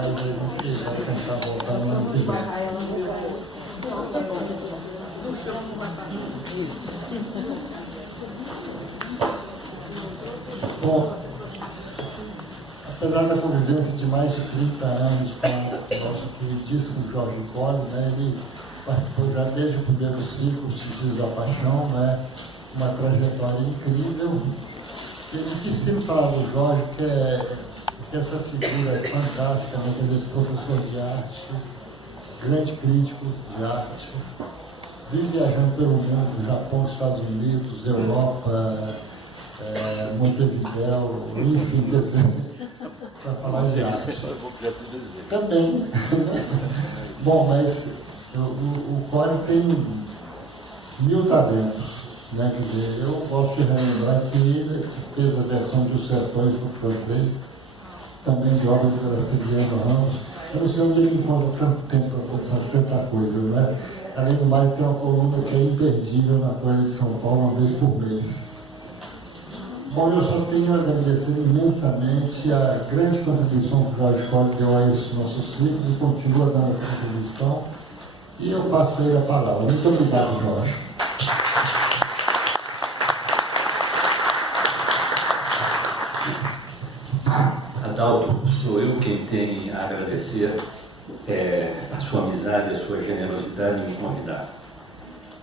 mas a gente vai tentar voltar no ano que vem. Bom, apesar da convivência de mais de 30 anos com o nosso queridíssimo Jorge Colli, né, ele participou já desde o primeiro ciclo, Sentidos da Paixão, né, uma trajetória incrível. Ele disse sempre falar do Jorge que essa figura é fantástica, né, quer dizer, professor de arte, grande crítico de arte, vive viajando pelo mundo, Japão, Estados Unidos, Europa, Montevidéu, enfim, quer dizer, para falar de arte. Também. Bom, mas o Colli tem 1000 talentos, né? Quer dizer, eu gosto de relembrar que ele fez a versão de Os Sertões no francês, também de obra de Graciliano Ramos. Eu não sei onde ele encontra tanto tempo para fazer tanta coisa, né? Além do mais, tem uma coluna que é imperdível na Folha de São Paulo, uma vez por mês. Bom, eu só tenho a agradecer imensamente a grande contribuição que o Jorge Colli deu a esse nosso ciclo e continua dando essa contribuição. E eu passo a ele a palavra. Muito obrigado, Jorge. Adalto, sou eu quem tem a agradecer a sua amizade, a sua generosidade em me convidar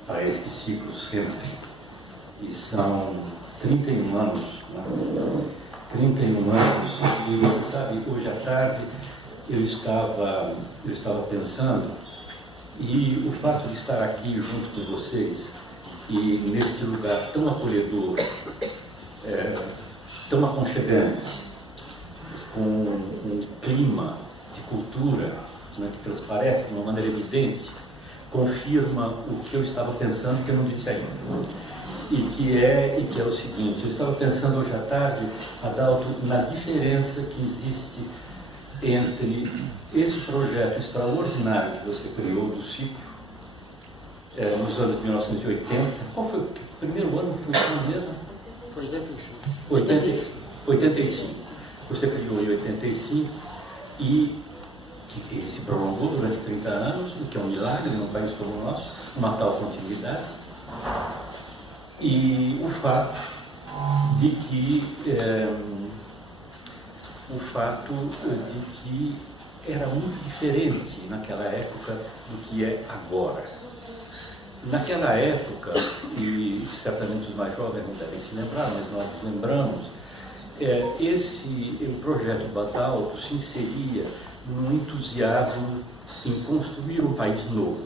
para este ciclo sempre. E são 31 anos, né? 31 anos, e sabe, hoje à tarde eu estava pensando, e o fato de estar aqui junto com vocês, e neste lugar tão acolhedor, tão aconchegante, com um clima de cultura, né, que transparece de uma maneira evidente, confirma o que eu estava pensando, que eu não disse ainda. E que é o seguinte: eu estava pensando hoje à tarde, Adalto, na diferença que existe entre esse projeto extraordinário que você criou do ciclo, nos anos de 1980. Qual foi o primeiro ano? Foi o mesmo? Foi 85. Você criou em 85 e que ele se prolongou durante 30 anos, o que é um milagre num país como o nosso, uma tal continuidade. E o fato de que era muito diferente naquela época do que é agora. Naquela época, e certamente os mais jovens não devem se lembrar, mas nós lembramos, o projeto Badalto se inseria num entusiasmo em construir um país novo,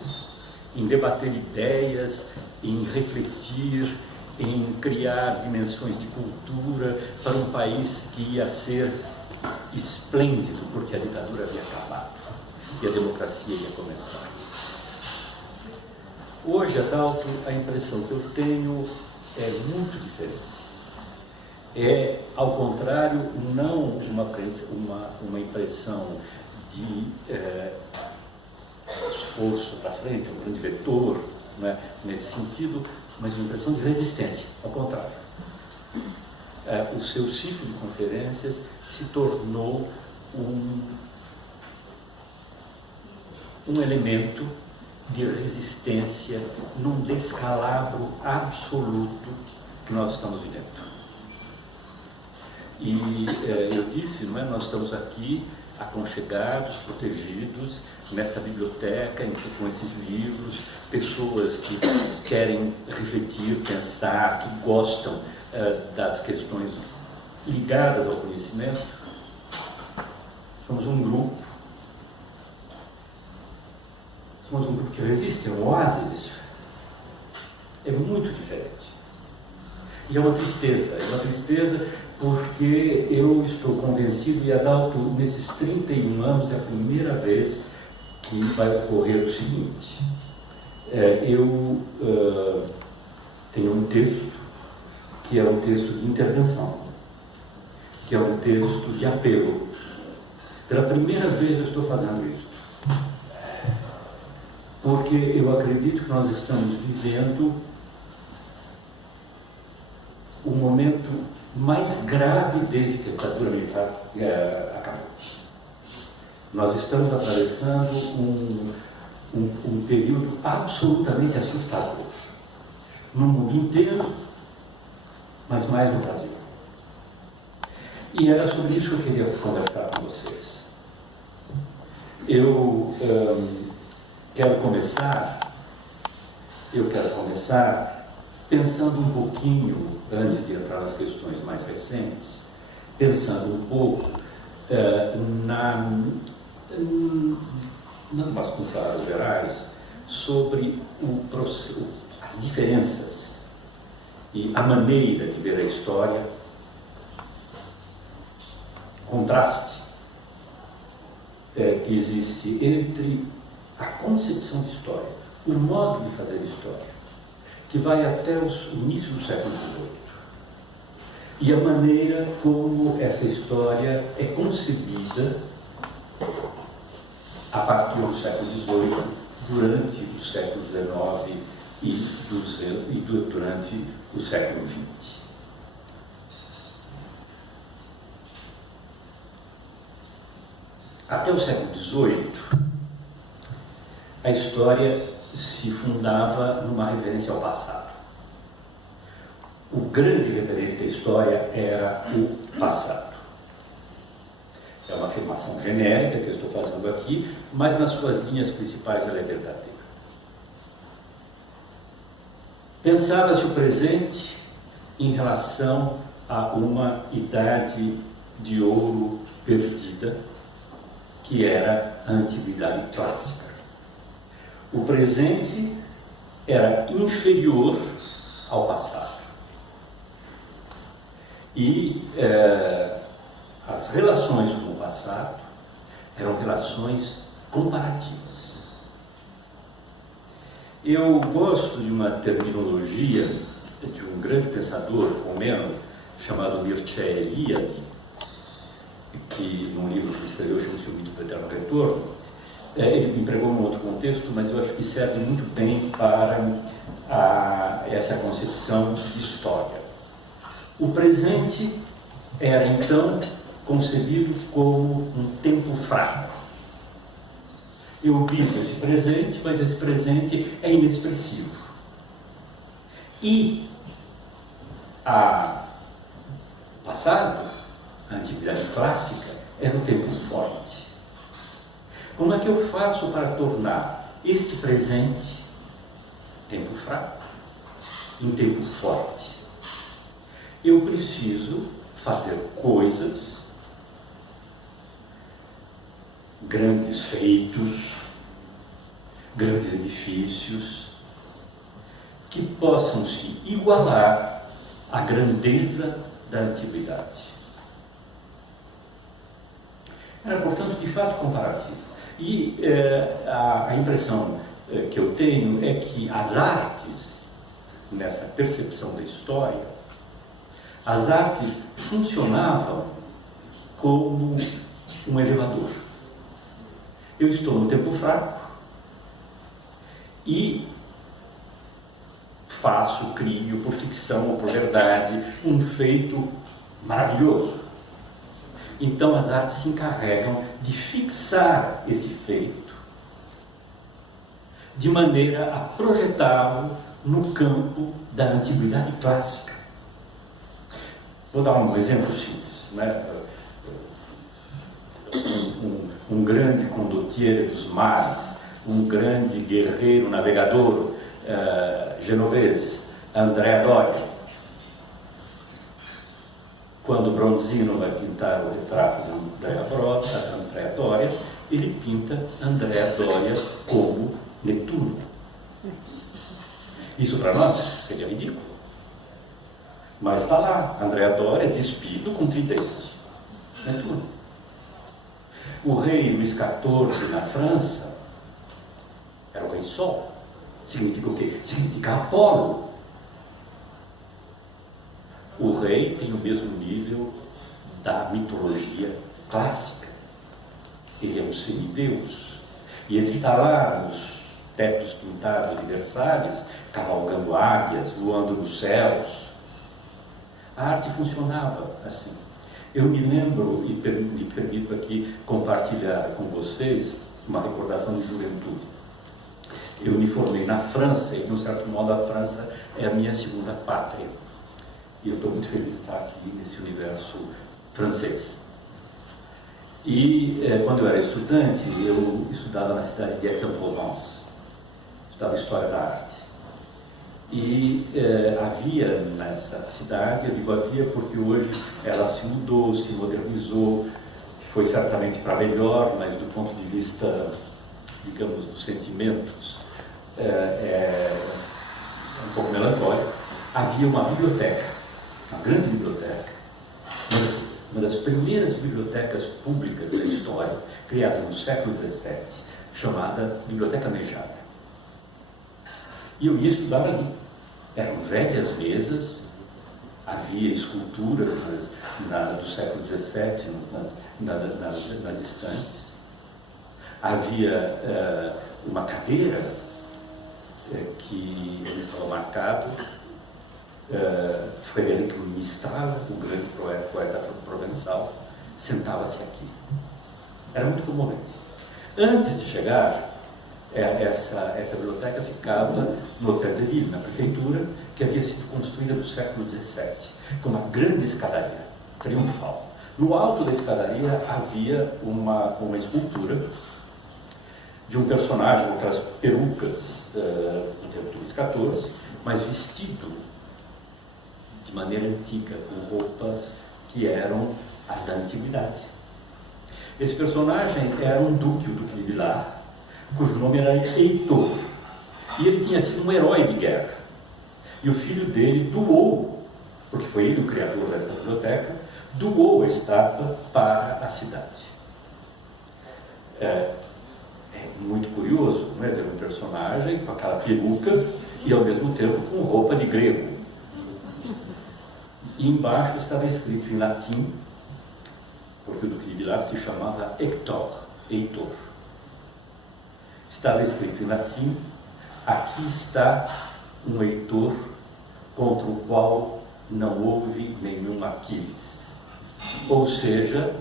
em debater ideias, em refletir, em criar dimensões de cultura para um país que ia ser esplêndido, porque a ditadura havia acabado e a democracia ia começar. Hoje, Adalto, a impressão que eu tenho é muito diferente. Ao contrário, não uma impressão de esforço para frente, um grande vetor, né, nesse sentido, mas uma impressão de resistência, ao contrário. O seu ciclo de conferências se tornou um elemento de resistência num descalabro absoluto que nós estamos vivendo. E eu disse, não é, nós estamos aqui aconchegados, protegidos, nesta biblioteca, com esses livros, pessoas que querem refletir, pensar, que gostam das questões ligadas ao conhecimento. Somos um grupo que resiste, é um oásis. É muito diferente. E é uma tristeza porque eu estou convencido, e Adalto, nesses 31 anos é a primeira vez que vai ocorrer o seguinte: eu tenho um texto que é um texto de intervenção, que é um texto de apelo. Pela primeira vez eu estou fazendo isso, porque eu acredito que nós estamos vivendo o momento mais grave desde que a ditadura militar acabou. Nós estamos atravessando um período absolutamente assustador. No mundo inteiro, mas mais no Brasil. E era sobre isso que eu queria conversar com vocês. Eu quero começar pensando um pouquinho, antes de entrar nas questões mais recentes, pensando um pouco nas pinceladas gerais sobre as diferenças e a maneira de ver a história, contraste que existe entre a concepção de história, o modo de fazer história, que vai até o início do século XVIII, e a maneira como essa história é concebida a partir do século XVIII, durante o século XIX e durante o século XX. Até o século XVIII, a história se fundava numa referência ao passado. O grande referente da história era o passado. É uma afirmação genérica que eu estou fazendo aqui, mas nas suas linhas principais ela é verdadeira. Pensava-se o presente em relação a uma idade de ouro perdida, que era a antiguidade clássica. O presente era inferior ao passado. E as relações com o passado eram relações comparativas. Eu gosto de uma terminologia de um grande pensador romeno chamado Mircea Eliade, que num livro que ele escreveu chama-se O Mito do Eterno Retorno. Ele empregou num outro contexto, mas eu acho que serve muito bem para essa concepção de história. O presente era então concebido como um tempo fraco. Eu vivo esse presente, mas esse presente é inexpressivo. E a passado, a antiguidade clássica, era um tempo forte. Como é que eu faço para tornar este presente, tempo fraco, em tempo forte? Eu preciso fazer coisas, grandes feitos, grandes edifícios, que possam se igualar à grandeza da antiguidade. Era, portanto, de fato comparativo. E a impressão que eu tenho é que as artes, nessa percepção da história, as artes funcionavam como um elevador. Eu estou no tempo fraco e crio, por ficção ou por verdade, um feito maravilhoso. Então as artes se encarregam de fixar esse feito, de maneira a projetá-lo no campo da antiguidade clássica. Vou dar um exemplo simples, né? Um grande condottiere dos mares, um grande guerreiro navegador genovês, Andrea Doria. Quando Bronzino vai pintar o retrato de Andrea Doria, ele pinta Andrea Doria como Netuno. Isso para nós seria ridículo. Mas está lá, Andrea Doria despido com tridente. Netuno. O rei Luís XIV na França era o rei Sol. Significa o quê? Significa Apolo. O rei tem o mesmo nível da mitologia clássica. Ele é um semideus. E ele está lá nos tetos pintados de Versalhes, cavalgando águias, voando nos céus. A arte funcionava assim. Eu me lembro, e me permito aqui compartilhar com vocês uma recordação de juventude. Eu me formei na França, e de um certo modo a França é a minha segunda pátria. E eu estou muito feliz de estar aqui nesse universo francês. E quando eu era estudante, eu estudava na cidade de Aix-en-Provence, estudava História da Arte. E havia nessa cidade, eu digo havia porque hoje ela se mudou, se modernizou, foi certamente para melhor, mas do ponto de vista, digamos, dos sentimentos, é um pouco melancólico. Havia uma biblioteca, uma grande biblioteca, uma das primeiras bibliotecas públicas da história, criada no século XVII, chamada Biblioteca Mejara. E eu ia estudar ali. Eram velhas mesas, havia esculturas do século XVII nas estantes, havia uma cadeira que eles estavam marcados, Frederic Mistral, o grande poeta provençal, sentava-se aqui. Era muito comovente. Antes de chegar, essa biblioteca ficava no Hotel de Ville, na prefeitura, que havia sido construída no século XVII, com uma grande escadaria triunfal. No alto da escadaria havia uma escultura de um personagem com aquelas perucas do tempo do Luís XIV, mas vestido de maneira antiga, com roupas que eram as da antiguidade. Esse personagem era um duque, o Duque de Villars, cujo nome era Heitor, e ele tinha sido um herói de guerra. E o filho dele doou, porque foi ele o criador dessa biblioteca, doou a estátua para a cidade. É muito curioso, não é? Ter um personagem com aquela peruca e ao mesmo tempo com roupa de grego. E embaixo estava escrito em latim, porque o Duque de Villars se chamava Heitor. Estava escrito em latim: aqui está um Heitor contra o qual não houve nenhum Aquiles. Ou seja,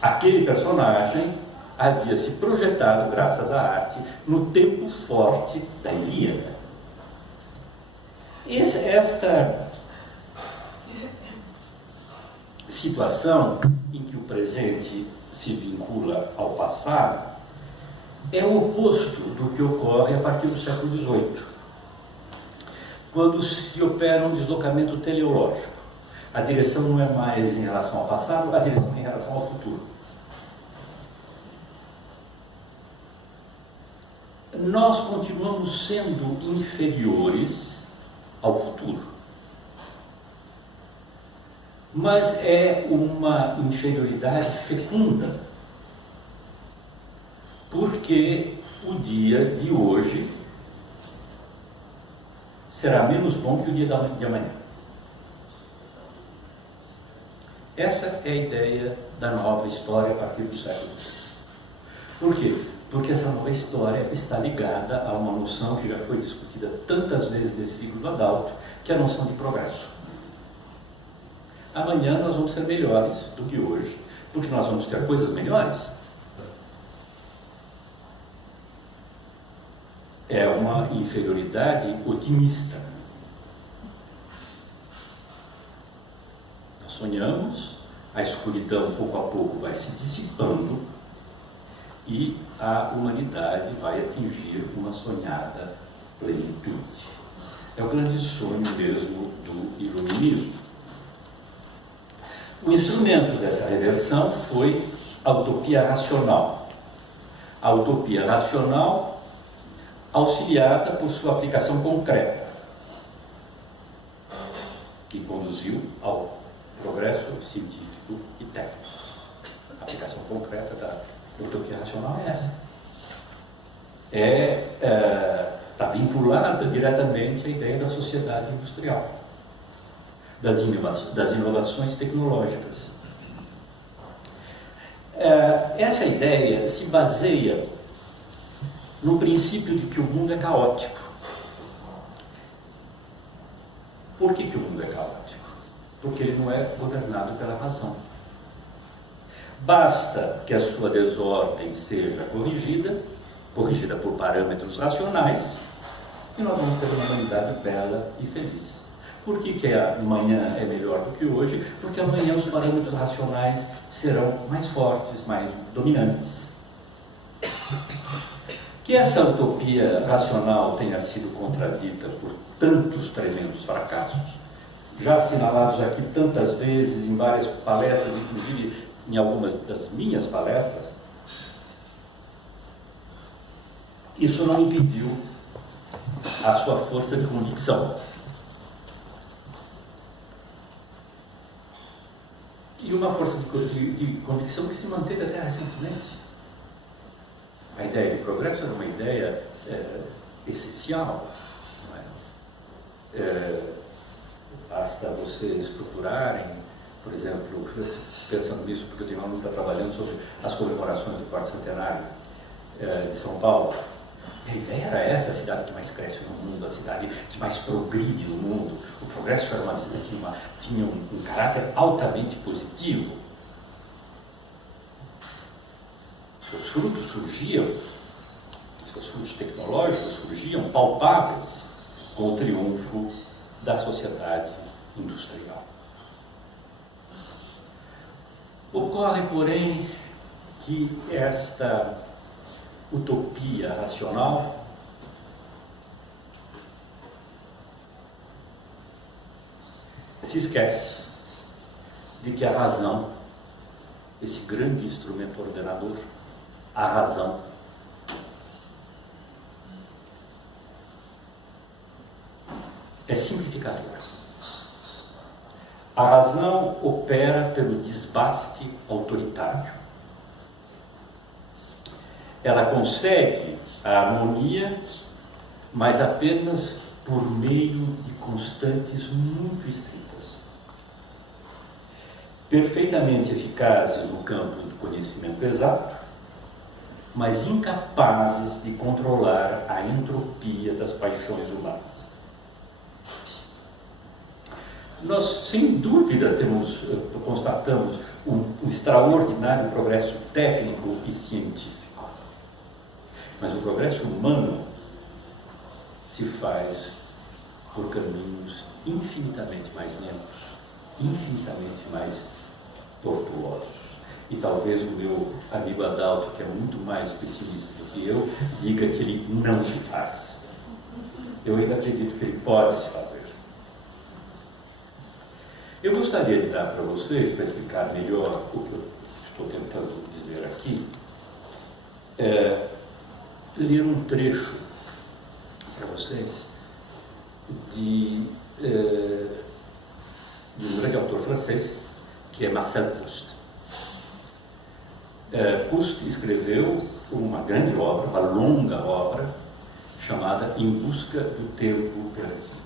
aquele personagem havia se projetado, graças à arte, no tempo forte da Ilíada. Esta situação em que o presente se vincula ao passado é o oposto do que ocorre a partir do século XVIII, quando se opera um deslocamento teleológico. A direção não é mais em relação ao passado, a direção é em relação ao futuro. Nós continuamos sendo inferiores ao futuro, mas é uma inferioridade fecunda, porque o dia de hoje será menos bom que o dia de amanhã. Essa é a ideia da nova história a partir do século XX. Por quê? Porque essa nova história está ligada a uma noção que já foi discutida tantas vezes nesse ciclo do Adalto, que é a noção de progresso. Amanhã nós vamos ser melhores do que hoje, porque nós vamos ter coisas melhores. É uma inferioridade otimista. Nós sonhamos, a escuridão pouco a pouco vai se dissipando e a humanidade vai atingir uma sonhada plenitude. É o grande sonho mesmo do iluminismo. O instrumento dessa reversão foi a utopia racional. A utopia racional auxiliada por sua aplicação concreta, que conduziu ao progresso científico e técnico. A aplicação concreta da utopia racional é essa. Está vinculada diretamente à ideia da sociedade industrial, das inovações tecnológicas. Essa ideia se baseia no princípio de que o mundo é caótico. Por que o mundo é caótico? Porque ele não é governado pela razão. Basta que a sua desordem seja corrigida por parâmetros racionais, e nós vamos ter uma humanidade bela e feliz. Por que amanhã é melhor do que hoje? Porque amanhã os parâmetros racionais serão mais fortes, mais dominantes. Que essa utopia racional tenha sido contradita por tantos tremendos fracassos, já assinalados aqui tantas vezes em várias palestras, inclusive em algumas das minhas palestras, isso não impediu a sua força de convicção. E uma força de convicção que se manteve até recentemente. A ideia de progresso era uma ideia essencial. Não é? Basta vocês procurarem, por exemplo, pensando nisso, porque eu tenho uma luta trabalhando sobre as comemorações do quarto centenário de São Paulo. A ideia era essa: a cidade que mais cresce no mundo, a cidade que mais progride no mundo. O progresso era tinha um caráter altamente positivo. Seus frutos surgiam, seus frutos tecnológicos surgiam palpáveis com o triunfo da sociedade industrial. Ocorre, porém, que esta utopia racional se esquece de que a razão, esse grande instrumento ordenador, a razão, é simplificadora. A razão opera pelo desbaste autoritário. Ela consegue a harmonia, mas apenas por meio de constantes muito estritas. Perfeitamente eficazes no campo do conhecimento exato, mas incapazes de controlar a entropia das paixões humanas. Nós, sem dúvida, constatamos um extraordinário progresso técnico e científico. Mas o progresso humano se faz por caminhos infinitamente mais lentos, infinitamente mais tortuosos. E talvez o meu amigo Adalto, que é muito mais pessimista do que eu, diga que ele não se faz. Eu ainda acredito que ele pode se fazer. Eu gostaria de dar para vocês, para explicar melhor o que eu estou tentando dizer aqui, ler um trecho para vocês de um grande autor francês, que é Marcel Proust. Proust escreveu uma grande obra, uma longa obra, chamada Em Busca do Tempo Perdido.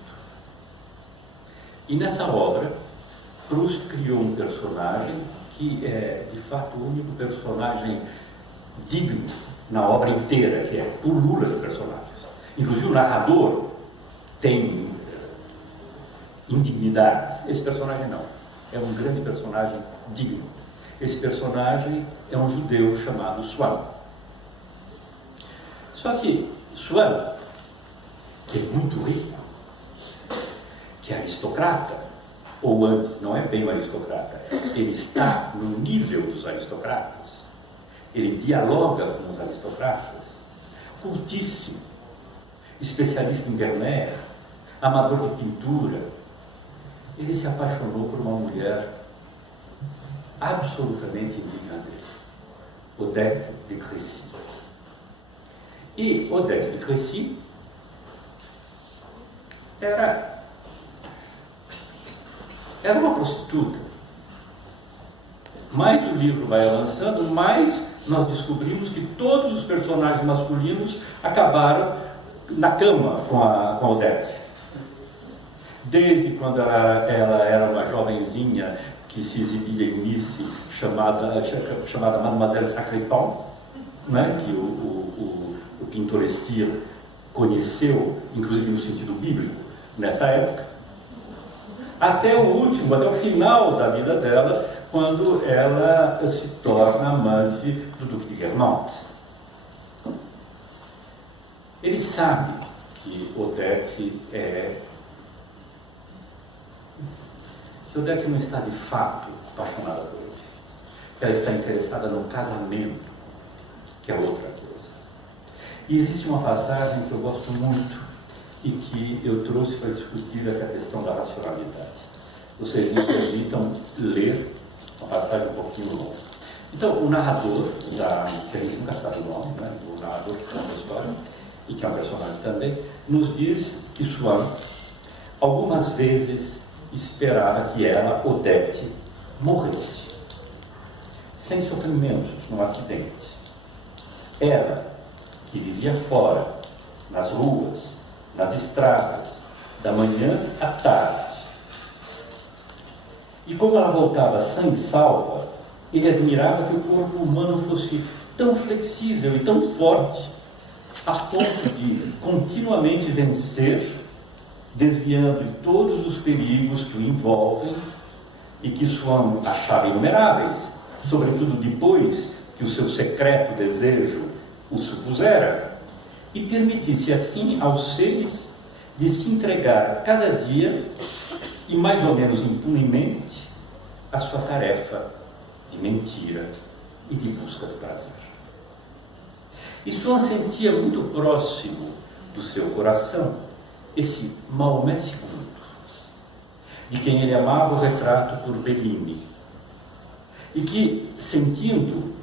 E nessa obra, Proust criou um personagem que é, de fato, o único personagem digno na obra inteira, que é pulula de personagens. Inclusive o narrador tem indignidades. Esse personagem não. É um grande personagem digno. Esse personagem é um judeu chamado Swann. Só que Swann, que é muito rico, que é aristocrata, ou antes, não é bem um aristocrata, ele está no nível dos aristocratas, ele dialoga com os aristocratas, cultíssimo, especialista em Vermeer, amador de pintura. Ele se apaixonou por uma mulher absolutamente indigna dele, Odette de Crécy. E Odette de Crécy era uma prostituta. Mais o livro vai avançando, mais nós descobrimos que todos os personagens masculinos acabaram na cama com a Odette. Desde quando ela era uma jovenzinha que se exibia em Nice, chamada Mademoiselle Sacré-Pan, né, que o pintor Estir conheceu, inclusive no sentido bíblico, nessa época, até o final da vida dela, quando ela se torna amante do Duque de Guermantes. Ele sabe que Odete não está de fato apaixonada por ele. Ela está interessada no casamento, que é outra coisa. E existe uma passagem que eu gosto muito e que eu trouxe para discutir essa questão da racionalidade. Vocês me permitam ler uma passagem um pouquinho longa. Então, o narrador, que a gente nunca sabe o nome, né? O narrador que conta a história, e que é um personagem também, nos diz que Swann algumas vezes esperava que ela, Odete, morresse, sem sofrimentos, num acidente. Ela, que vivia fora, nas ruas, nas estradas, da manhã à tarde. E como ela voltava sã e salva, ele admirava que o corpo humano fosse tão flexível e tão forte, a ponto de continuamente vencer, desviando de todos os perigos que o envolvem e que Swann achava inumeráveis, sobretudo depois que o seu secreto desejo o supusera, e permitisse assim aos seres de se entregar cada dia e mais ou menos impunemente à sua tarefa de mentira e de busca do prazer. E Swann sentia muito próximo do seu coração esse Maomé II, de quem ele amava o retrato por Bellini, e que, sentindo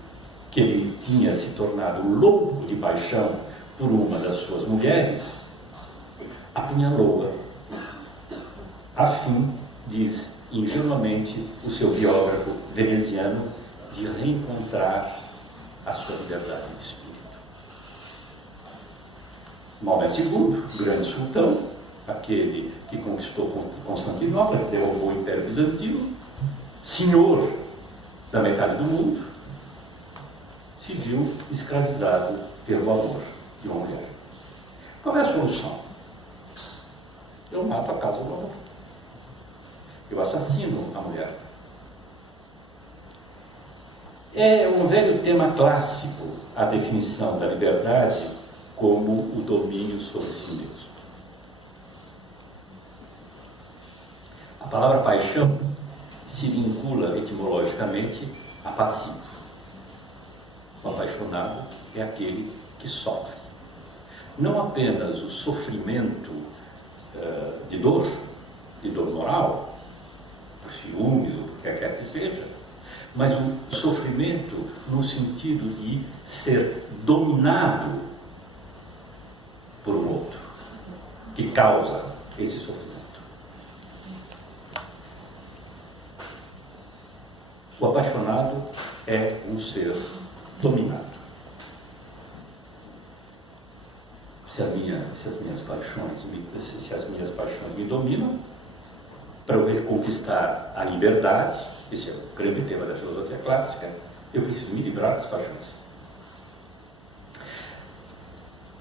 que ele tinha se tornado louco de paixão por uma das suas mulheres, apunhalou-a, a fim, diz ingenuamente o seu biógrafo veneziano, de reencontrar a sua liberdade de espírito. Maomé II, grande sultão, aquele que conquistou Constantinopla, que derrubou o Império Bizantino, senhor da metade do mundo, se viu escravizado pelo amor de uma mulher. Qual é a solução? Eu mato a causa do amor. Eu assassino a mulher. É um velho tema clássico a definição da liberdade como o domínio sobre si mesmo. A palavra paixão se vincula etimologicamente a passivo. O apaixonado é aquele que sofre. Não apenas o sofrimento de dor moral, por ciúmes, ou o que quer que seja, mas o sofrimento no sentido de ser dominado por um outro, que causa esse sofrimento. O apaixonado é um ser dominado. Se as minhas paixões me dominam, para eu reconquistar a liberdade, esse é o grande tema da filosofia clássica, eu preciso me livrar das paixões.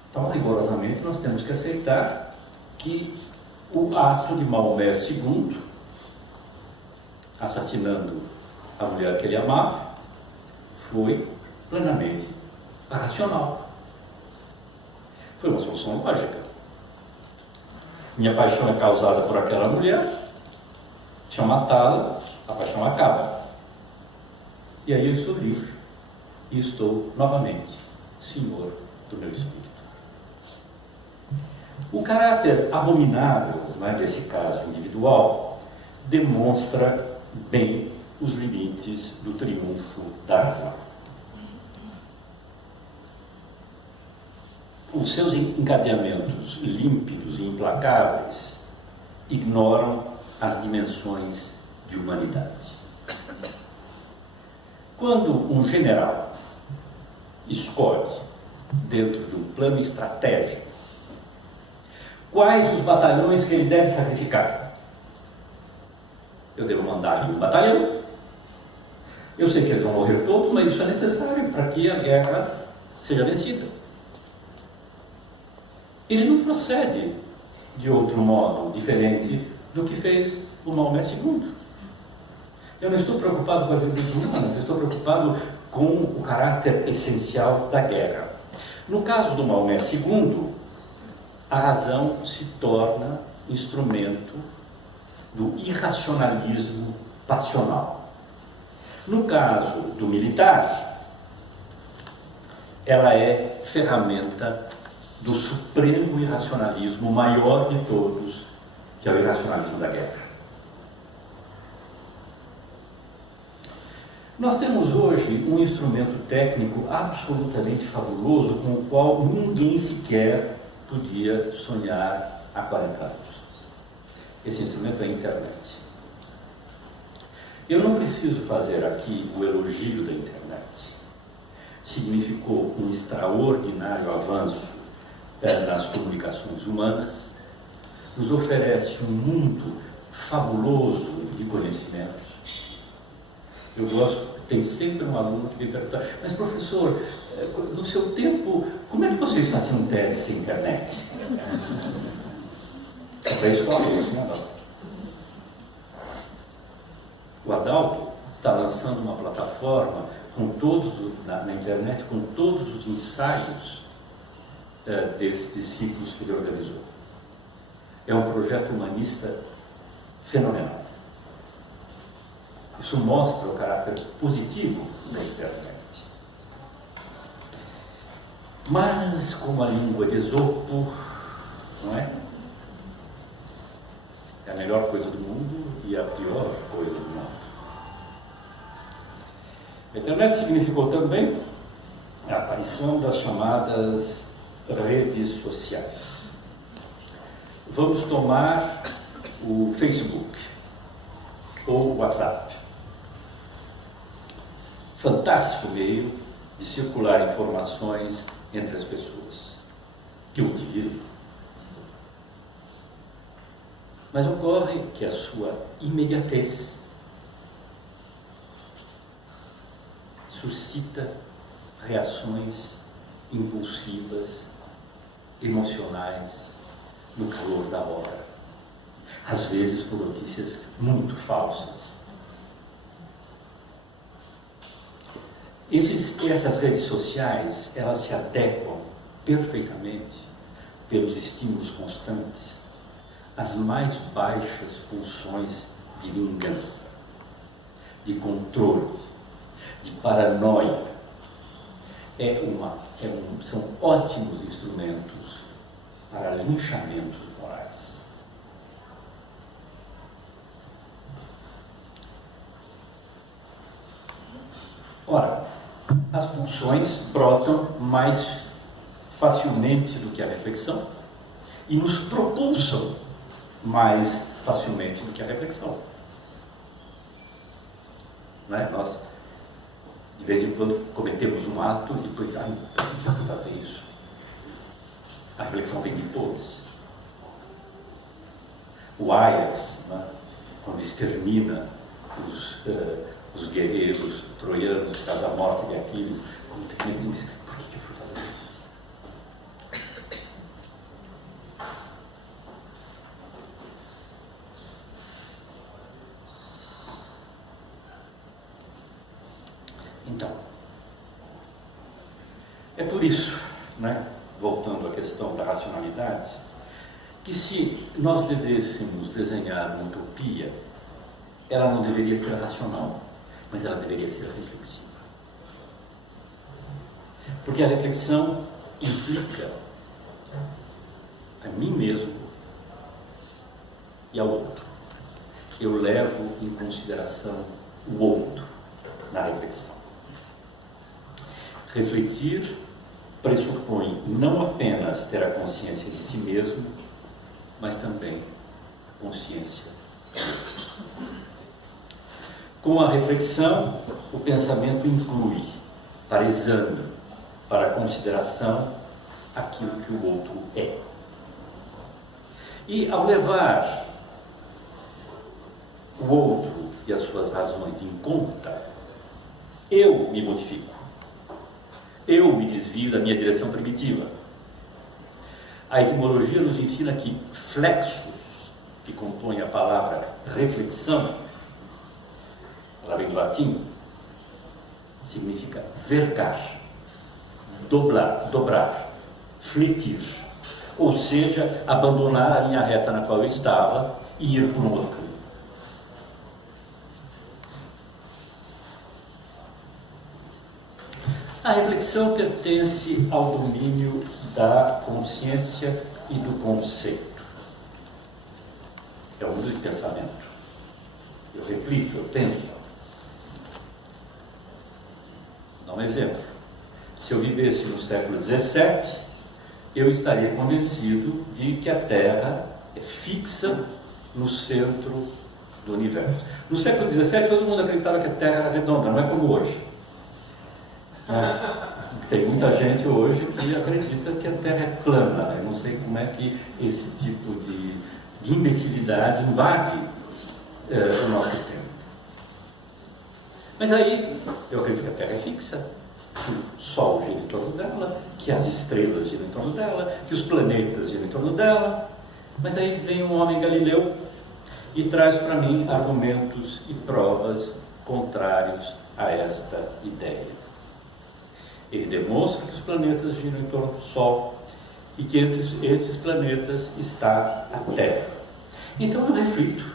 Então, rigorosamente, nós temos que aceitar que o ato de Maomé II, assassinando a mulher que ele amava, foi plenamente racional. Foi uma solução lógica. Minha paixão é causada por aquela mulher, se eu matá-la, a paixão acaba. E aí eu estou livre e estou novamente senhor do meu espírito. O caráter abominável, desse caso individual, demonstra bem os limites do triunfo da razão. Os seus encadeamentos límpidos e implacáveis ignoram as dimensões de humanidade. Quando um general escolhe, dentro de um plano estratégico, quais os batalhões que ele deve sacrificar, eu devo mandar ali um batalhão. Eu sei que eles vão morrer todos, mas isso é necessário para que a guerra seja vencida. Ele não procede de outro modo, diferente do que fez o Maomé II. Eu não estou preocupado com as existências humanas, eu estou preocupado com o caráter essencial da guerra. No caso do Maomé II, a razão se torna instrumento do irracionalismo passional. No caso do militar, ela é ferramenta do supremo irracionalismo, maior de todos, que é o irracionalismo da guerra. Nós temos hoje um instrumento técnico absolutamente fabuloso com o qual ninguém sequer podia sonhar há 40 anos. Esse instrumento é a internet. Eu não preciso fazer aqui o elogio da internet. Significou um extraordinário avanço nas comunicações humanas, nos oferece um mundo fabuloso de conhecimentos. Eu gosto, tem sempre um aluno que me pergunta, mas professor, no seu tempo, como é que vocês faziam tese sem internet? É para a escola isso, né, Adalto? O Adalto está lançando uma plataforma com na internet com todos os ensaios desses ciclos que ele organizou. É um projeto humanista fenomenal. Isso mostra o caráter positivo da internet. Mas, como a língua de Esopo, não é? É a melhor coisa do mundo e a pior coisa do mundo. A internet significou também a aparição das chamadas redes sociais. Vamos tomar o Facebook ou o WhatsApp. Fantástico meio de circular informações entre as pessoas, que eu utilizo. Mas ocorre que a sua imediatez suscita reações impulsivas, emocionais, no calor da hora, às vezes por notícias muito falsas. Essas redes sociais, elas se adequam perfeitamente, pelos estímulos constantes, às mais baixas pulsões de vingança, de controle, de paranoia. São ótimos instrumentos para linchamentos morais. Ora, as pulsões brotam mais facilmente do que a reflexão e nos propulsam mais facilmente do que a reflexão. Não é? Nós, de vez em quando, cometemos um ato e depois, não precisa fazer isso. A reflexão vem depois. O Ajax, né, quando extermina os guerreiros troianos por causa da morte de Aquiles, ele diz, por que eu fui fazer isso? Então, é por isso, né, voltando à questão da racionalidade, que se nós devêssemos desenhar uma utopia, ela não deveria ser racional, mas ela deveria ser reflexiva. Porque a reflexão implica a mim mesmo e ao outro. Eu levo em consideração o outro na reflexão. Refletir pressupõe não apenas ter a consciência de si mesmo, mas também consciência do outro. Com a reflexão, o pensamento inclui para exame, para consideração, aquilo que o outro é. E ao levar o outro e as suas razões em conta, eu me modifico. Eu me desvio da minha direção primitiva. A etimologia nos ensina que flexus, que compõe a palavra reflexão, ela vem do latim, significa vergar, dobrar, fletir. Ou seja, abandonar a linha reta na qual eu estava e ir por um outro caminho. A reflexão pertence ao domínio da consciência e do conceito. É um mundo de pensamento. Eu reflito, eu penso. Vou dar um exemplo. Se eu vivesse no século XVII, eu estaria convencido de que a Terra é fixa no centro do universo. No século XVII, todo mundo acreditava que a Terra era redonda, não é como hoje. Tem muita gente hoje que acredita que a Terra é plana. Eu não sei como é que esse tipo de imbecilidade invade o nosso tempo. Mas aí, eu acredito que a Terra é fixa, que o Sol gira em torno dela, que as estrelas giram em torno dela, que os planetas giram em torno dela. Mas aí vem um homem Galileu e traz para mim argumentos e provas contrários a esta ideia. Ele demonstra que os planetas giram em torno do Sol e que entre esses planetas está a Terra. Então eu reflito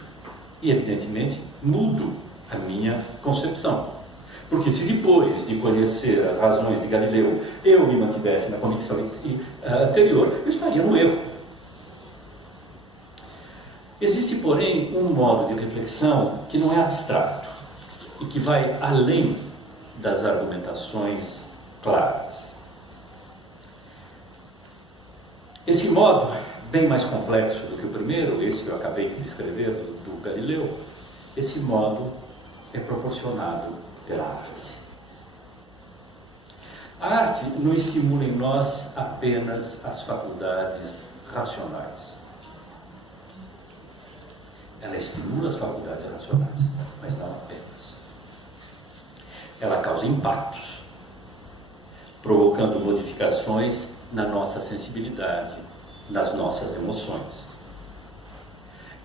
e, evidentemente, mudo a minha concepção. Porque se depois de conhecer as razões de Galileu eu me mantivesse na convicção anterior, eu estaria no erro. Existe, porém, um modo de reflexão que não é abstrato e que vai além das argumentações claras. Esse modo, bem mais complexo do que o primeiro, esse que eu acabei de descrever do Galileu, esse modo é proporcionado pela arte. A arte não estimula em nós apenas as faculdades racionais. Ela estimula as faculdades racionais, mas não apenas. Ela causa impactos, provocando modificações na nossa sensibilidade, nas nossas emoções.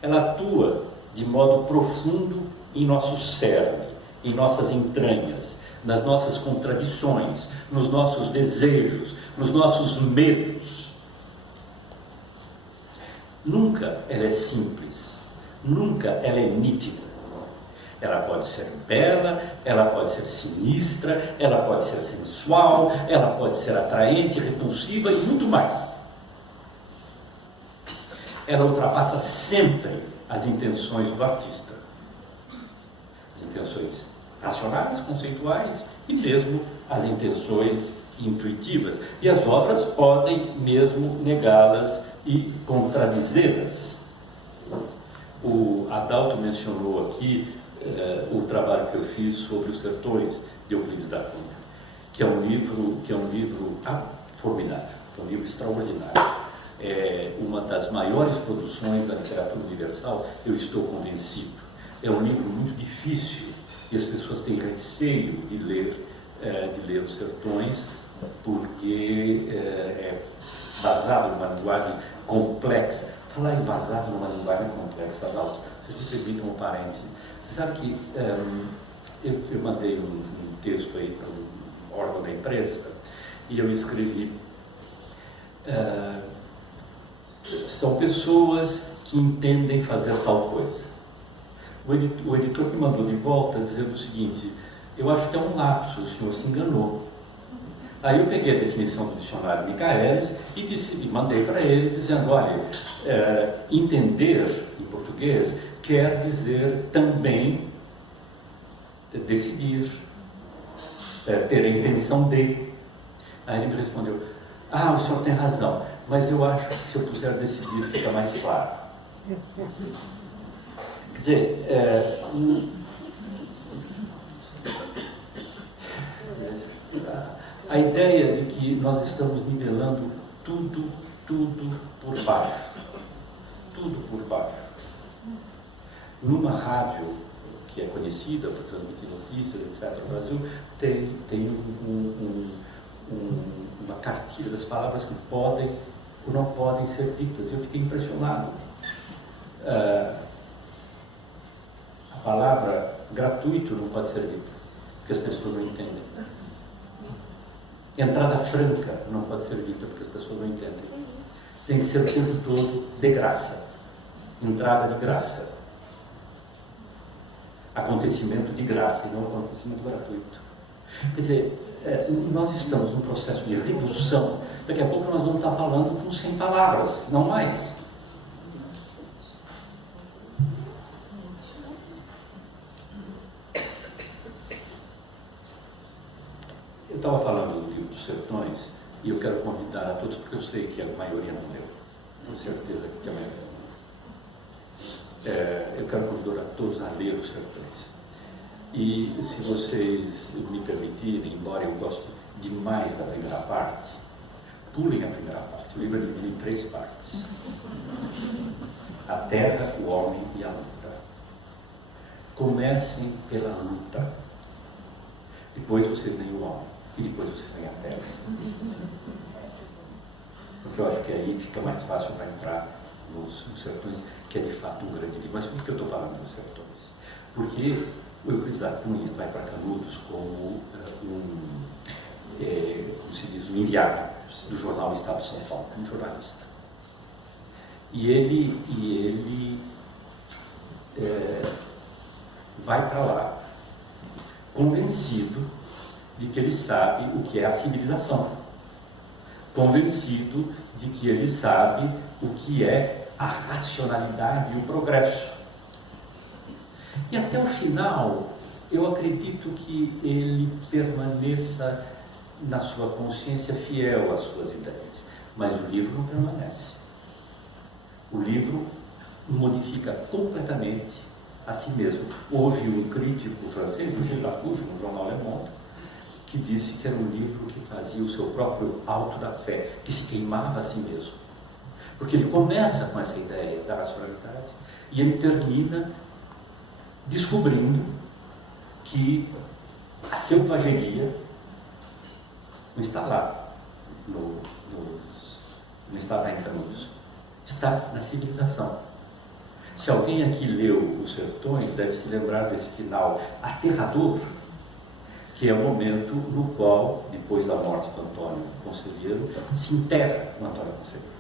Ela atua de modo profundo em nosso cerne, em nossas entranhas, nas nossas contradições, nos nossos desejos, nos nossos medos. Nunca ela é simples, nunca ela é nítida. Ela pode ser bela, ela pode ser sinistra, ela pode ser sensual, ela pode ser atraente, repulsiva e muito mais. Ela ultrapassa sempre as intenções do artista. As intenções racionais, conceituais e mesmo as intenções intuitivas. E as obras podem mesmo negá-las e contradizê-las. O Adalto mencionou aqui o trabalho que eu fiz sobre os sertões de Euclides da Cunha, que é um livro formidável, é um livro extraordinário. É uma das maiores produções da literatura universal, eu estou convencido. É um livro muito difícil e as pessoas têm receio de ler os sertões, porque é basado numa linguagem complexa. Falar em basado numa linguagem complexa, Adalto, vocês me permitam um parêntese. Você sabe que eu mandei um texto aí para um órgão da imprensa e eu escrevi são pessoas que entendem fazer tal coisa. O editor me mandou de volta dizendo o seguinte: eu acho que é um lapso, o senhor se enganou. Aí eu peguei a definição do dicionário Michaelis e mandei para ele dizendo: olha, entender em português quer dizer também decidir, ter a intenção de. Aí ele me respondeu: o senhor tem razão, mas eu acho que se eu puser decidir fica mais claro. Quer dizer, a ideia de que nós estamos nivelando tudo por baixo. Tudo por baixo. Numa rádio que é conhecida por transmitir notícias, etc., no Brasil, tem uma cartilha das palavras que podem ou não podem ser ditas. Eu fiquei impressionado. A palavra gratuito não pode ser dita, porque as pessoas não entendem. Entrada franca não pode ser dita, porque as pessoas não entendem. Tem que ser o tempo todo de graça. Entrada de graça. Acontecimento de graça e não acontecimento gratuito. Quer dizer, nós estamos num processo de redução. Daqui a pouco nós vamos estar falando com 100 palavras, não mais. Eu estava falando do livro dos Sertões e eu quero convidar a todos, porque eu sei que a maioria não leu. Com certeza que a maioria. Eu quero convidar a todos a ler os Sertões. E se vocês me permitirem, embora eu goste demais da primeira parte, pulem a primeira parte. O livro é dividido em 3 partes: a terra, o homem e a luta. Comecem pela luta. Depois vocês veem o homem. E depois vocês veem a terra. Porque eu acho que aí fica mais fácil para entrar nos Sertões, que é de fato um grande livro. Mas por que eu estou falando dos Sertões? Porque o Euclides da Cunha vai para Canudos como como se diz, um enviado do jornal Estado de São Paulo, um jornalista. E ele vai para lá convencido de que ele sabe o que é a civilização, convencido de que ele sabe o que é a racionalidade e o progresso. E até o final, eu acredito que ele permaneça na sua consciência fiel às suas ideias, mas o livro não permanece. O livro modifica completamente a si mesmo. Houve um crítico francês, o Gilles Lacouche, no jornal Le Monde, que disse que era um livro que fazia o seu próprio alto da fé, que se queimava a si mesmo. Porque ele começa com essa ideia da racionalidade e ele termina descobrindo que a selvageria não está lá, não está lá em Canudos, está na civilização. Se alguém aqui leu Os Sertões, deve se lembrar desse final aterrador, que é o momento no qual, depois da morte do Antônio Conselheiro, se enterra o Antônio Conselheiro.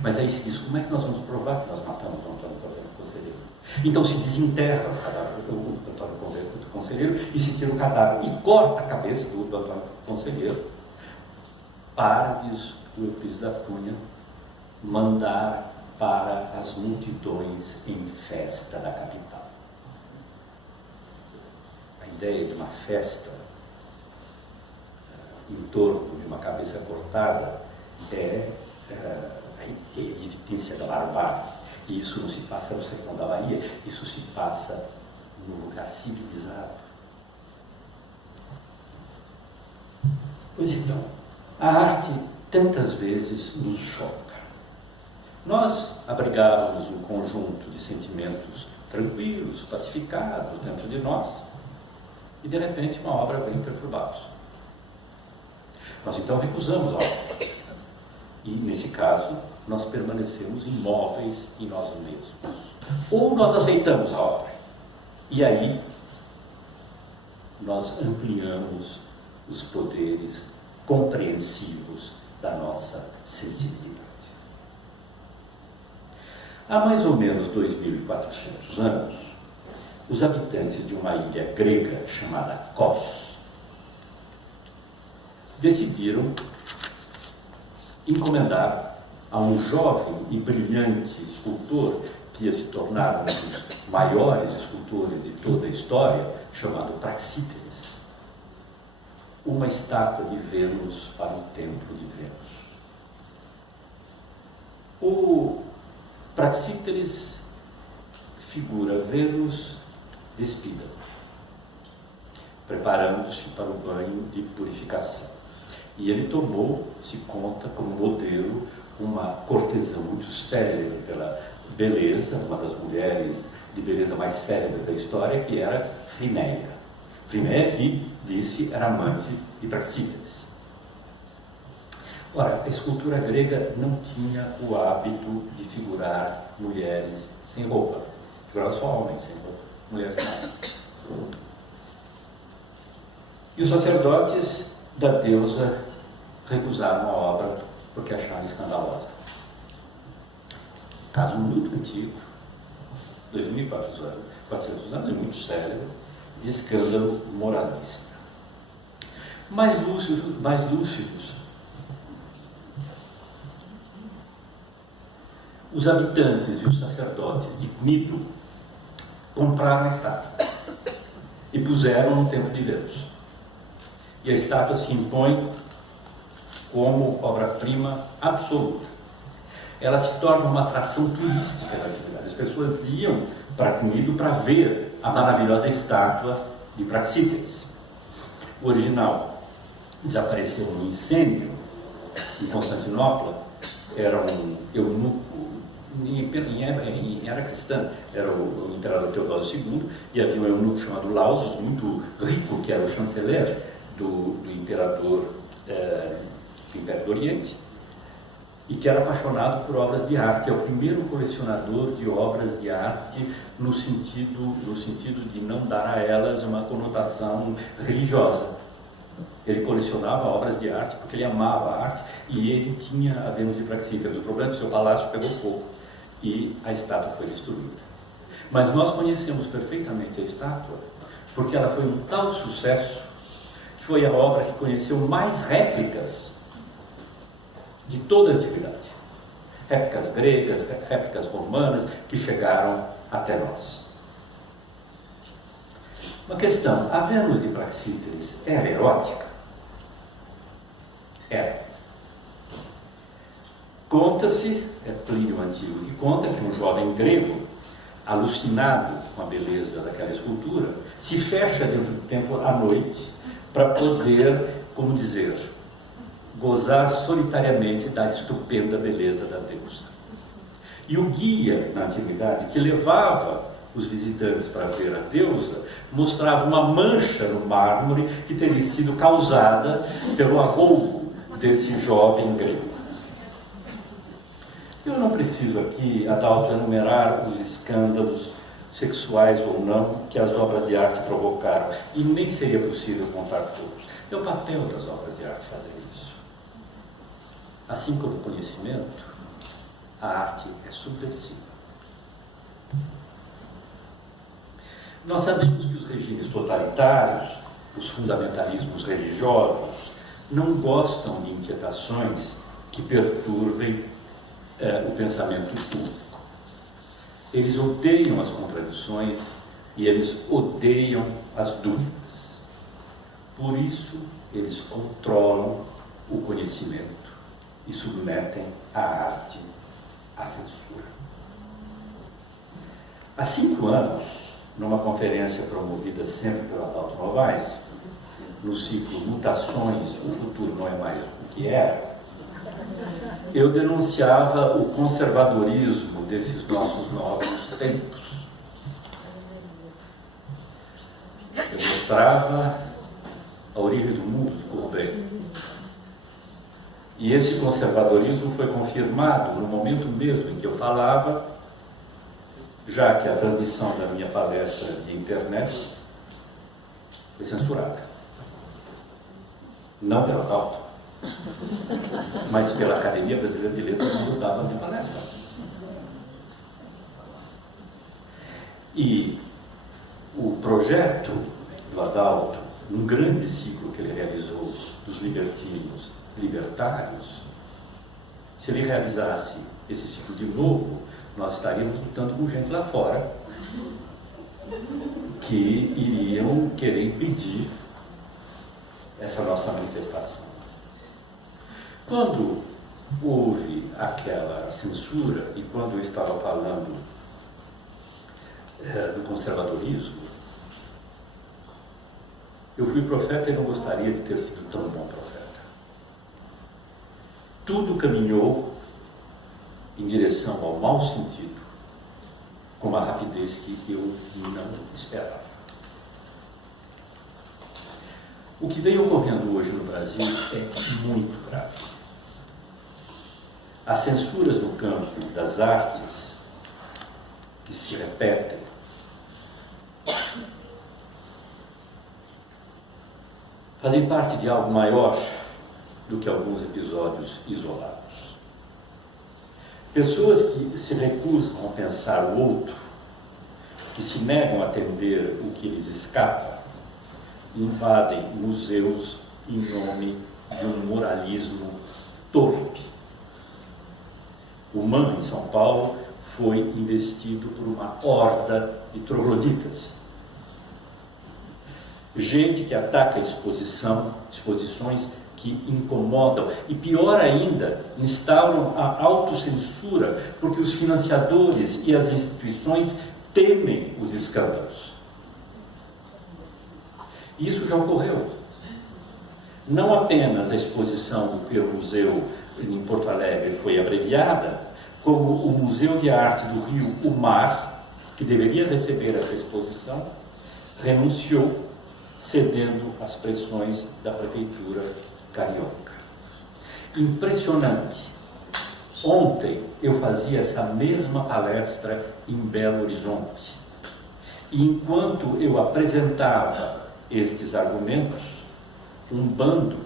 Mas aí se diz, como é que nós vamos provar que nós matamos o Antônio Conselheiro? Então se desenterra o cadáver do Antônio Conselheiro e se tira o cadáver e corta a cabeça do Antônio Conselheiro para, diz o Euclides da Cunha, mandar para as multidões em festa da capital. A ideia de uma festa em torno de uma cabeça cortada é a evidência da barbárie. E isso não se passa no sertão da Bahia, isso se passa num lugar civilizado. Pois então, a arte tantas vezes nos choca. Nós abrigávamos um conjunto de sentimentos tranquilos, pacificados dentro de nós, e de repente uma obra vem perturbá-los. Nós então recusamos a obra. E nesse caso, nós permanecemos imóveis em nós mesmos. Ou nós aceitamos a obra. E aí, nós ampliamos os poderes compreensivos da nossa sensibilidade. Há mais ou menos 2.400 anos, os habitantes de uma ilha grega chamada Kos decidiram encomendar a um jovem e brilhante escultor que ia se tornar um dos maiores escultores de toda a história, chamado Praxíteles, uma estátua de Vênus para o templo de Vênus. O Praxíteles figura Vênus despida, preparando-se para o banho de purificação. E ele tomou-se conta como modelo uma cortesã muito célebre pela beleza, uma das mulheres de beleza mais célebres da história, que era Frinéia. Frinéia, que disse, era amante de Praxíteles. Ora, a escultura grega não tinha o hábito de figurar mulheres sem roupa, figurava só homens sem roupa. mulheres na Índia. E os sacerdotes da deusa recusaram a obra porque acharam escandalosa. Caso muito antigo, 2.400 anos, muito sério, de escândalo moralista. Mais lúcidos, os habitantes e os sacerdotes de Cnido compraram a estátua e puseram no templo de Vênus. E a estátua se impõe como obra-prima absoluta. Ela se torna uma atração turística da atividade. As pessoas iam para Cnido para ver a maravilhosa estátua de Praxíteles. O original desapareceu num incêndio em Constantinopla. Era um eunuco, em era cristã, era o imperador Teodósio II, e havia um eunuco chamado Lausos, muito rico, que era o chanceler do imperador do Império do Oriente, e que era apaixonado por obras de arte. É o primeiro colecionador de obras de arte no sentido de não dar a elas uma conotação religiosa. Ele colecionava obras de arte porque ele amava a arte, e ele tinha a Vênus de Praxíteles. O problema é que o seu palácio pegou fogo e a estátua foi destruída. Mas nós conhecemos perfeitamente a estátua porque ela foi um tal sucesso que foi a obra que conheceu mais réplicas de toda a antiguidade. Réplicas gregas, réplicas romanas, que chegaram até nós. Uma questão: a Vênus de Praxíteles era erótica? Era. Conta-se, é Plínio Antigo que conta, que um jovem grego, alucinado com a beleza daquela escultura, se fecha dentro do templo à noite para poder, como dizer, gozar solitariamente da estupenda beleza da deusa. E o guia, na antiguidade, que levava os visitantes para ver a deusa, mostrava uma mancha no mármore que teria sido causada pelo arroubo desse jovem grego. Eu não preciso aqui, Adalto, enumerar os escândalos sexuais ou não que as obras de arte provocaram, e nem seria possível contar todos. É o papel das obras de arte fazer isso. Assim como o conhecimento, a arte é subversiva. Nós sabemos que os regimes totalitários, os fundamentalismos religiosos, não gostam de inquietações que perturbem o pensamento público. Eles odeiam as contradições e eles odeiam as dúvidas. Por isso, eles controlam o conhecimento e submetem a arte à censura. Há 5 anos, numa conferência promovida sempre pela Adalto Novaes, no ciclo Mutações, o futuro não é mais o que era, eu denunciava o conservadorismo desses nossos novos tempos. Eu mostrava a origem do mundo de Courbet. E esse conservadorismo foi confirmado no momento mesmo em que eu falava, já que a transmissão da minha palestra de internet foi censurada. Não pela Adalto, mas pela Academia Brasileira de Letras, que não dava a minha palestra. E o projeto do Adalto, um grande ciclo que ele realizou dos libertinos, libertários, se ele realizasse esse ciclo de novo, nós estaríamos lutando com gente lá fora que iriam querer impedir essa nossa manifestação. Quando houve aquela censura e quando eu estava falando do conservadorismo, eu fui profeta e não gostaria de ter sido tão bom profeta. Tudo caminhou em direção ao mau sentido, com uma rapidez que eu não esperava. O que vem ocorrendo hoje no Brasil é muito grave. As censuras no campo das artes, que se repetem, fazem parte de algo maior do que alguns episódios isolados. Pessoas que se recusam a pensar o outro, que se negam a atender o que lhes escapa, invadem museus em nome de um moralismo torpe. O MAN, em São Paulo, foi investido por uma horda de trogloditas. Gente que ataca a exposições que incomodam e, pior ainda, instauram a autocensura porque os financiadores e as instituições temem os escândalos. Isso já ocorreu. Não apenas a exposição do Museu em Porto Alegre foi abreviada, como o Museu de Arte do Rio, o MAR, que deveria receber essa exposição, renunciou, cedendo às pressões da prefeitura carioca. Impressionante. Ontem eu fazia essa mesma palestra em Belo Horizonte. E enquanto eu apresentava estes argumentos, um bando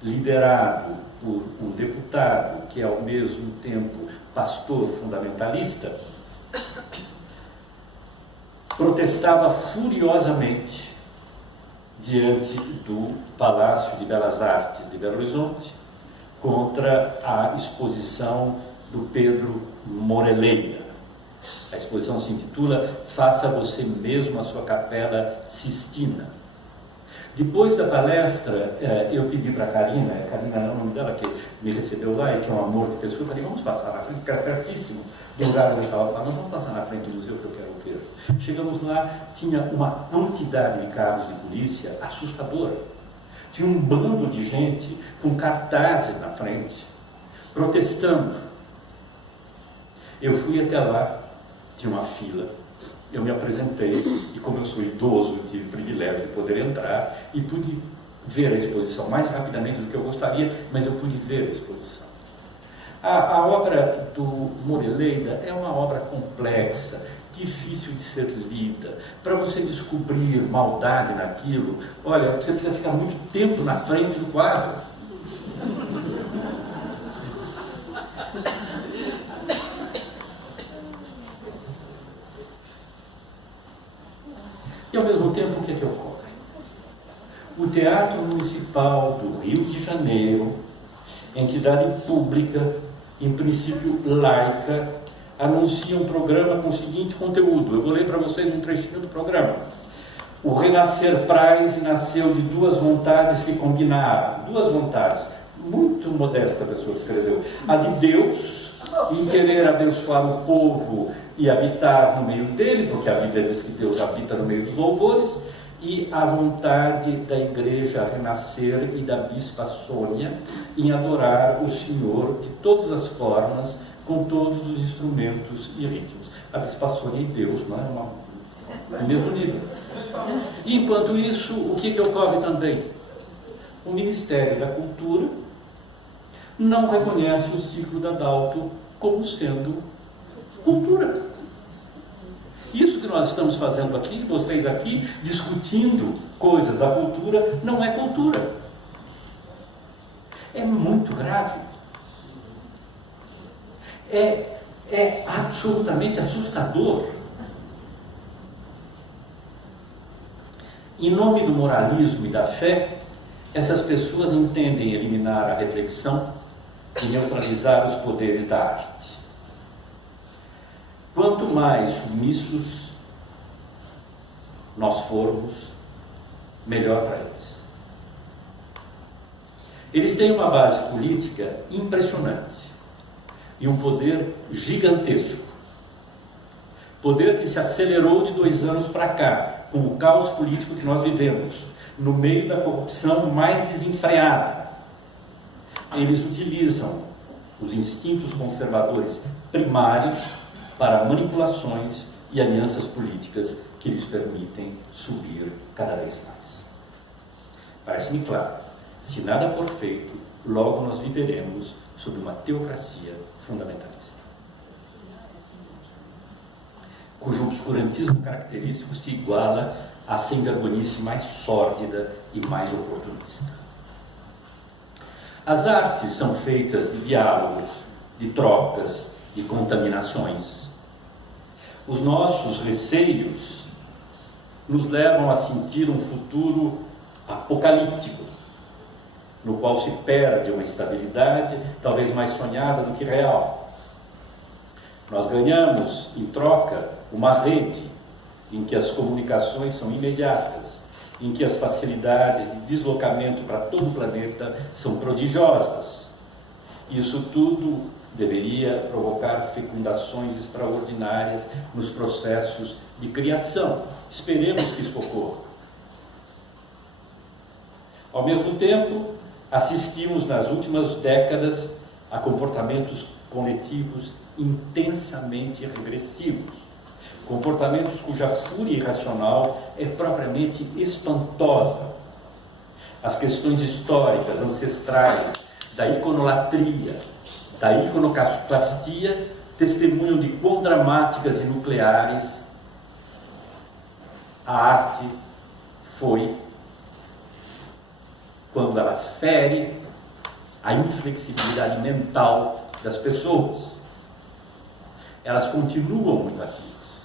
liderado por um deputado que é ao mesmo tempo pastor fundamentalista, protestava furiosamente diante do Palácio de Belas Artes de Belo Horizonte contra a exposição do Pedro Moreleida. A exposição se intitula Faça Você Mesmo a Sua Capela Sistina. Depois da palestra, eu pedi para a Karina é o nome dela, que me recebeu lá e que é um amor de pessoa, eu falei, vamos passar na frente, porque era pertíssimo do lugar onde eu estava falando, vamos passar na frente do museu que eu quero ver. Chegamos lá, tinha uma quantidade de carros de polícia assustadora. Tinha um bando de gente com cartazes na frente, protestando. Eu fui até lá, tinha uma fila. Eu me apresentei e, como eu sou idoso, tive o privilégio de poder entrar e pude ver a exposição mais rapidamente do que eu gostaria, mas eu pude ver a exposição. A obra do Moreleida é uma obra complexa, difícil de ser lida. Para você descobrir maldade naquilo, olha, você precisa ficar muito tempo na frente do quadro. E ao mesmo tempo, o que é que ocorre? O Teatro Municipal do Rio de Janeiro, entidade pública, em princípio laica, anuncia um programa com o seguinte conteúdo. Eu vou ler para vocês um trechinho do programa. O Renascer Prize nasceu de duas vontades que combinaram. Duas vontades. Muito modesta a pessoa que escreveu. A de Deus, em querer abençoar o povo e habitar no meio dele, porque a Bíblia diz que Deus habita no meio dos louvores, e a vontade da Igreja Renascer e da Bispa Sônia em adorar o Senhor de todas as formas, com todos os instrumentos e ritmos. A Bispa Sônia e Deus, não é no mesmo nível. E enquanto isso, o que ocorre também? O Ministério da Cultura não reconhece o ciclo da Dalto como sendo cultura. Isso que nós estamos fazendo aqui, vocês aqui, discutindo coisas da cultura, não é cultura. É muito grave. É absolutamente assustador. Em nome do moralismo e da fé, essas pessoas entendem eliminar a reflexão e neutralizar os poderes da arte. Quanto mais submissos nós formos, melhor para eles. Eles têm uma base política impressionante e um poder gigantesco. Poder que se acelerou de 2 anos para cá, com o caos político que nós vivemos, no meio da corrupção mais desenfreada. Eles utilizam os instintos conservadores primários para manipulações e alianças políticas que lhes permitem subir cada vez mais. Parece-me claro, se nada for feito, logo nós viveremos sob uma teocracia fundamentalista, cujo obscurantismo característico se iguala a sem-vergonhice mais sórdida e mais oportunista. As artes são feitas de diálogos, de trocas, de contaminações. Os nossos receios nos levam a sentir um futuro apocalíptico, no qual se perde uma estabilidade talvez mais sonhada do que real. Nós ganhamos, em troca, uma rede em que as comunicações são imediatas, em que as facilidades de deslocamento para todo o planeta são prodigiosas. Isso tudo deveria provocar fecundações extraordinárias nos processos de criação. Esperemos que isso ocorra. Ao mesmo tempo, assistimos nas últimas décadas a comportamentos coletivos intensamente regressivos, comportamentos cuja fúria irracional é propriamente espantosa. As questões históricas, ancestrais, da iconolatria, da iconoclastia, testemunham de quão dramáticas e nucleares a arte foi quando ela fere a inflexibilidade mental das pessoas. Elas continuam muito ativas.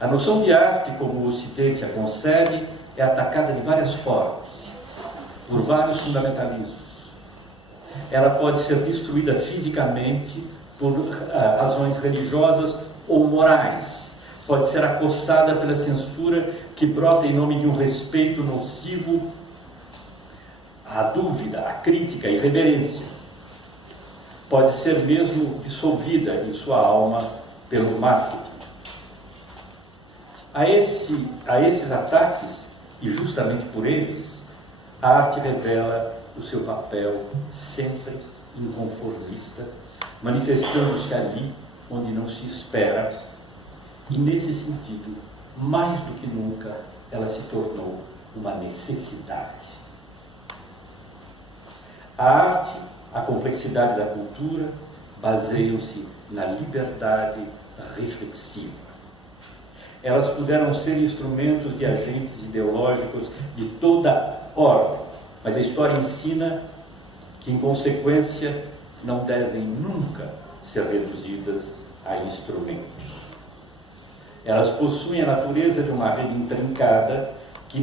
A noção de arte, como o Ocidente a concebe, é atacada de várias formas, por vários fundamentalismos. Ela pode ser destruída fisicamente por razões religiosas ou morais. Pode ser acossada pela censura que brota em nome de um respeito nocivo à dúvida, à crítica, à irreverência. Pode ser mesmo dissolvida em sua alma pelo marketing. A esses ataques, e justamente por eles, a arte revela o seu papel sempre inconformista, manifestando-se ali onde não se espera, e nesse sentido, mais do que nunca, ela se tornou uma necessidade. A arte, a complexidade da cultura, baseiam-se na liberdade reflexiva. Elas puderam ser instrumentos de agentes ideológicos de toda ordem, mas a história ensina que, em consequência, não devem nunca ser reduzidas a instrumentos. Elas possuem a natureza de uma rede intrincada que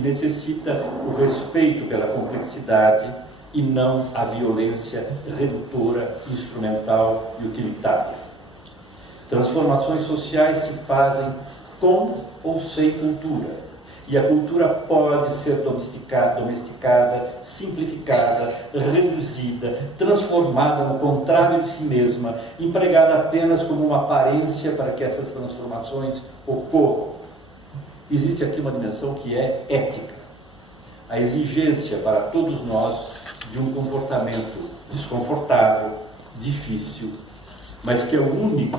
necessita o respeito pela complexidade e não a violência redutora, instrumental e utilitária. Transformações sociais se fazem com ou sem cultura. E a cultura pode ser domesticada, simplificada, reduzida, transformada no contrário de si mesma, empregada apenas como uma aparência para que essas transformações ocorram. Existe aqui uma dimensão que é ética. A exigência para todos nós de um comportamento desconfortável, difícil, mas que é o único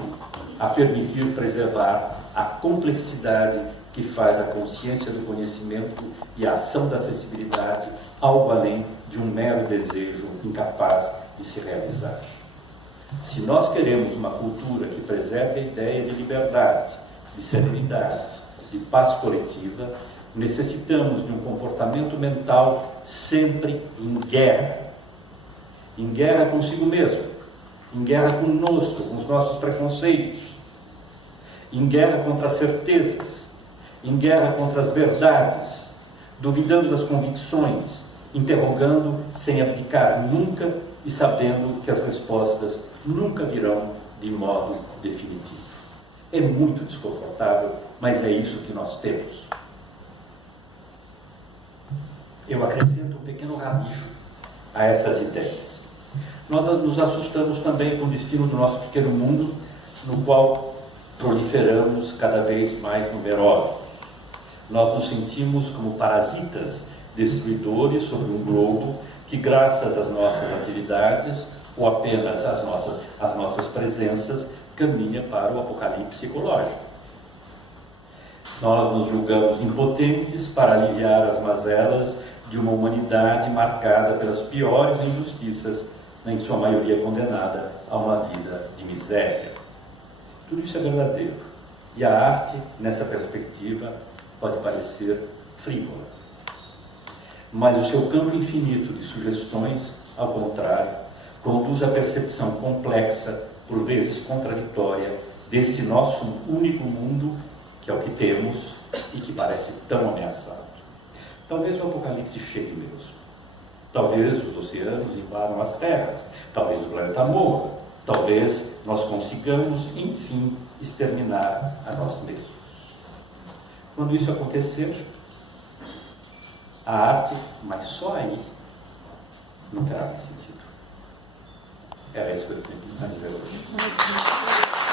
a permitir preservar a complexidade que faz a consciência do conhecimento e a ação da acessibilidade algo além de um mero desejo incapaz de se realizar. Se nós queremos uma cultura que preserve a ideia de liberdade, de serenidade, de paz coletiva, necessitamos de um comportamento mental sempre em guerra consigo mesmo, em guerra conosco, com os nossos preconceitos, em guerra contra as certezas, em guerra contra as verdades, duvidando das convicções, interrogando sem abdicar nunca e sabendo que as respostas nunca virão de modo definitivo. É muito desconfortável, mas é isso que nós temos. Eu acrescento um pequeno rabicho a essas ideias. Nós nos assustamos também com o destino do nosso pequeno mundo, no qual proliferamos cada vez mais numerosos. Nós nos sentimos como parasitas destruidores sobre um globo que, graças às nossas atividades ou apenas às nossas presenças, caminha para o apocalipse ecológico. Nós nos julgamos impotentes para aliviar as mazelas de uma humanidade marcada pelas piores injustiças, em sua maioria condenada a uma vida de miséria. Tudo isso é verdadeiro. E a arte, nessa perspectiva, pode parecer frívola. Mas o seu campo infinito de sugestões, ao contrário, conduz à percepção complexa, por vezes contraditória, desse nosso único mundo, que é o que temos e que parece tão ameaçado. Talvez o apocalipse chegue mesmo. Talvez os oceanos invadam as terras. Talvez o planeta morra. Talvez nós consigamos, enfim, exterminar a nós mesmos. Quando isso acontecer, a arte, mas só aí, não terá mais sentido. Era isso que eu tinha a dizer hoje.